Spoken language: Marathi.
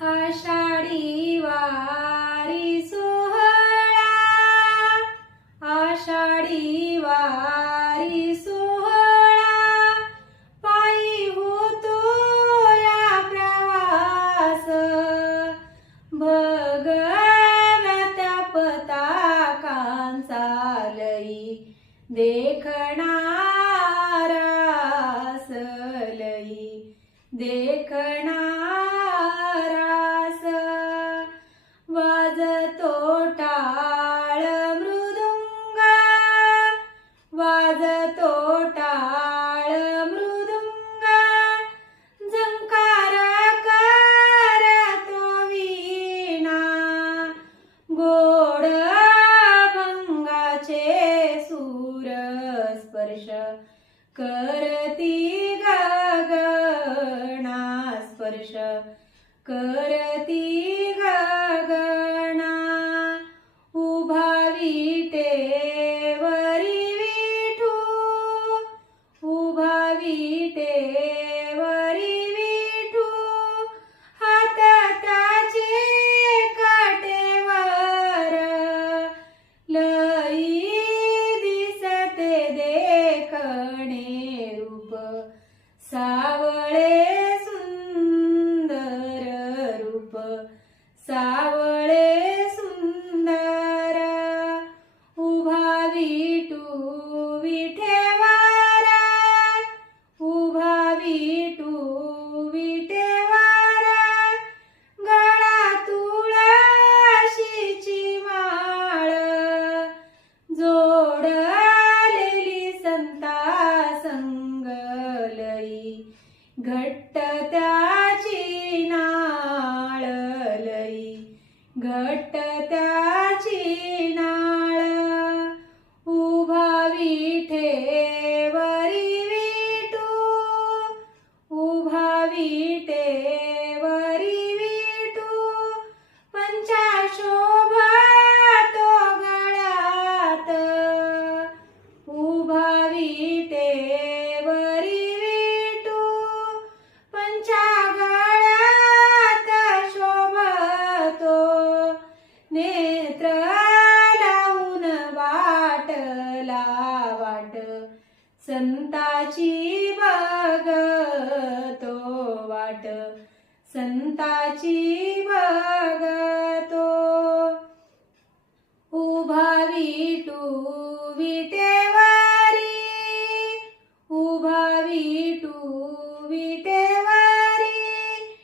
आषाढी वारी सोहळा, आषाढी वारी सोहळा, पायी होतो या प्रवास, भगव्या पताकांचा लई देखणारास, लई देखणारास, वाजतो टाळ मृदुंग, वाजतो टाळ मृदुंग, झंकार करतो वीणा, गोड भंगाचे सूर स्पर्श करती गगना, स्पर्श करती गगना, उभा विटेवरी विठू, उभा विटेवरी विठू, हात त्याचे काटेवर, लई दिसते देखणे रूप, सावळे सुंदर रूप, सावळे सुंदर, उभा विठू विठेवर, उभा विठू विठेवर, गळा तुळशीची माळ, जोडलेली संता संग, लई घट्ट त्याची नाळ, लई घट्ट त्याची नाळ, उभा विठेवरी विठू, उभा विठेवरी विठू, पंचा शोभतो गळ्यात, उभा विठेवरी विठू, पंचा गळ्यात शोभतो, नेत्र लावून वाटला वाट, संताची बघतो वाट, संताची बघतो, उभा विठू विठेवर,